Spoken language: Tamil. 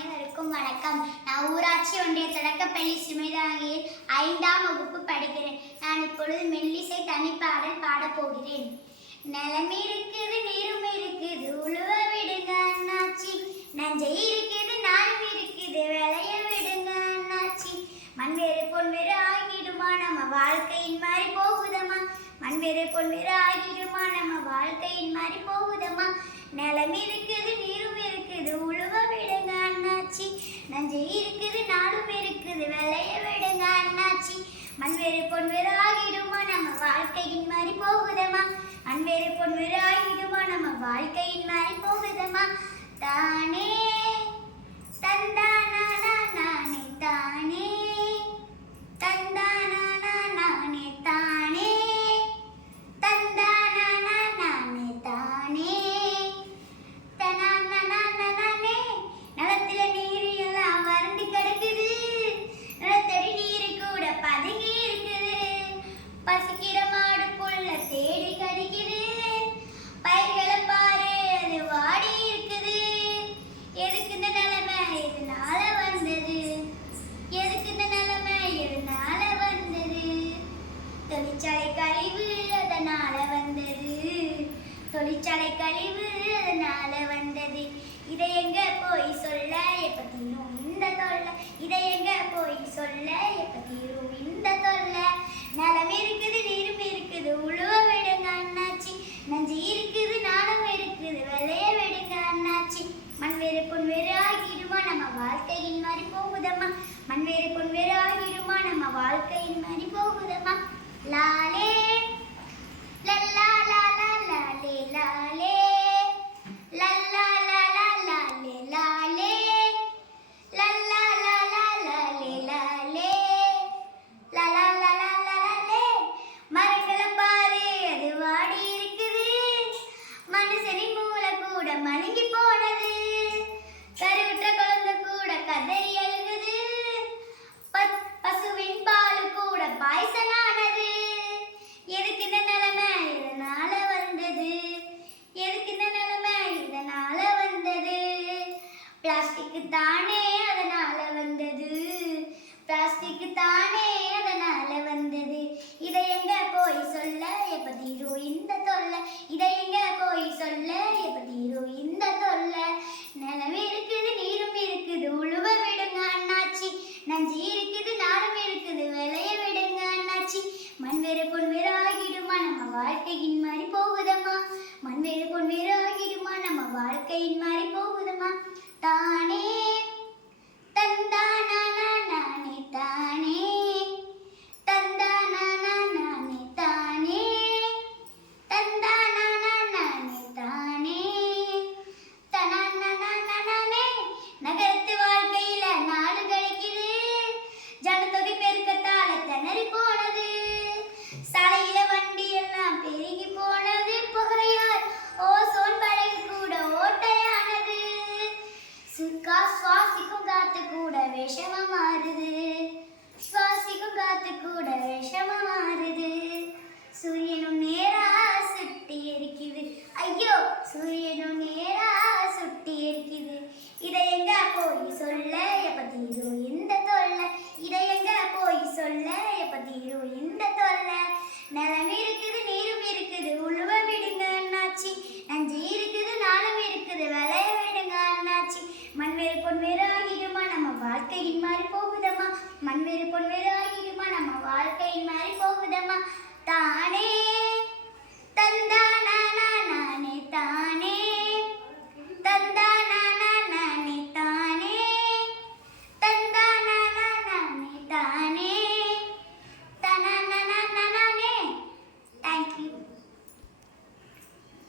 அனைவருக்கும் வணக்கம். நான் ஊராட்சி ஒன்றிய தொடக்கப்பள்ளி சுமைதாங்கியில் 5ஆம் வகுப்பு படிக்கிறேன். நான் இப்பொழுது மெல்லிசை தனிப்பாடல் பாடப்போகிறேன். நிலம் இருக்குது, நீரும் இருக்குது, உழுவ விடுங்க அண்ணாச்சி. நஞ்சை இருக்குது, நாளும் இருக்குது, விளைய விடுங்க அண்ணாச்சி. மண்வேறு பொன்வேறு ஆகிடுமா நம்ம வாழ்க்கையின் மாதிரி போகுதம்மா. மண்வேறு பொன்வேறு ஆகிடுமா நம்ம வாழ்க்கையின் மாதிரி போகுதம்மா. நிலம் இருக்குது, நீரும் இருக்குது, உழுவ விடுங்க அண்ணாச்சி. நஞ்சை இருக்குது, நாளும் இருக்குது, விளைய விடுங்க அண்ணாச்சி. மண்வேறு பொன்வேறு ஆகிடுமா நம்ம வாழ்க்கையின் மாதிரி போகுதம்மா. மண்வேறு பொன்வேறு ஆகிடுமா நம்ம வாழ்க்கையின் மாதிரி போகுதம்மா. தானே தந்தானா நானே தானே தந்தானா நானே தானே தந்தானா நானே தானே தனானே. நிலத்துல நீர் எல்லாம் வறண்டு கிடக்குது, நிலத்தடி நீர் கூட பதுங்கி இருக்குது. பசிக்கிற மாடு புல்ல தேடி கடிக்குது, பயிர்களை பாரு அது வாடி இருக்குது. எதுக்கு இந்த நிலைமை எதனால வந்தது, எதுக்கு இந்த நிலைமை எதனால வந்தது. தொழிற்சாலை கழிவு அதனால வந்தது, தொழிற்சாலை கழிவு அதனால வந்தது. இதை எங்க போய் சொல்ல எப்ப தீரும் இந்த தொல்லை, இதை எங்க போய் சொல்ல எப்ப தீரும் இந்த தொல்லை. நிலம் இருக்குது, நீரும் இருக்குது, உழுவ விடுங்க அண்ணாச்சி. நஞ்சு இருக்குது, நாளும் இருக்குது, விளைய விடுங்க அண்ணாச்சி. மண்வேறு பொன்வேறு ஆகிடுமா நம்ம வாழ்க்கையின் மாதிரி போகுதம்மா. மண்வேறு பொன்வேறு ஆகிடுமா நம்ம வாழ்க்கையின் மாதிரி போகுதம்மா. லாலே லல்லா லாலா லாலே லாலே லல்லா லாலா லாலே லாலே லல்லா லாலா லாலே லாலே லலா லலா லாலே. மரங்களை பாரு அது வாடி இருக்குது, மனுஷனின் மூளை கூட மழுங்கி போனது. கருவுற்ற குழந்தை கூட கதறி அழுகுது, பசுவின் பால் கூட பாய்சனானது. எதுக்கு இந்த நிலைமை இதனால வந்தது, எதுக்கு இந்த நிலைமை இதனால வந்தது. பிளாஸ்டிக் தானே அதனால வந்தது, பிளாஸ்டிக் தானே அதனால வந்தது. இதை எங்க போய் சொல்ல எப்ப தீரும் இந்த தொல்லை, இதை எங்க போய் சொல்ல எப்ப தீரும் இந்த தொல்லை. நிலம் இருக்குது, நீரும் இருக்குது, உழுவ விடுங்க அண்ணாச்சி. நஞ்சு இருக்குது, நாளும் இருக்குது, விளைய விடுங்க அண்ணாச்சி. மண்வேறு பொன்வேறு ஆகிடுமா நம்ம வாழ்க்கையின் மாதிரி போகுதம்மா. மண்வேறு பொன்வேறு ஆகிடுமா நம்ம வாழ்க்கையின் மாதிரி போகுதம்மா. தானே தந்தானா நானே தானே தந்தானா நானே தானே தந்தானா நானே தானே தனானே. நகரத்து வாழ்க்கையில நாடு கழிக்குது, ஜனத்தொகை பெருக்கத்தால திணறி போனது. சாலையில வண்டி எல்லாம் பெருகி போனது, புகையால் ஓசோன் படகு கூட ஓட்டையானது. சுவாசிக்கும் காத்து கூட விஷமா மாறுது, சுவாசிக்கும் காத்து கூட விஷமா மாறுது. சூரியனும் நேரா சுட்டி எரிக்குது, ஐயோ சூரியனும் நேரா சுட்டி எரிக்குது. இதை எங்க போய் சொல்ல எப்ப தீரும் இந்த தொல்லை, இதை எங்க போய் சொல்ல எப்ப தீரும் இந்த தொல்லை. நிலம் இருக்குது, நீரும் இருக்குது, உழுவ விடுங்க அண்ணாச்சி. நஞ்சு இருக்குது, நாளும் இருக்குது, விளைய விடுங்க அண்ணாச்சி. மண்வேறு பொன்வேறு ஆகிடுமா நம்ம வாழ்க்கையின் மாதிரி போகுதம்மா. மண்வேறு பொன்வேறு ஆகிடுமா நம்ம வாழ்க்கையின் மாதிரி போகுதம்மா. தானே